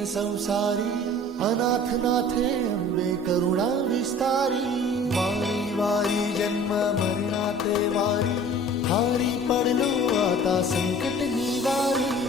दीन संसारी, अनाथ नाथे अंबे करुणा विस्तारी। वारी वारी जन्म मरणाते वारी, हारी पडलो आता संकट निवारी।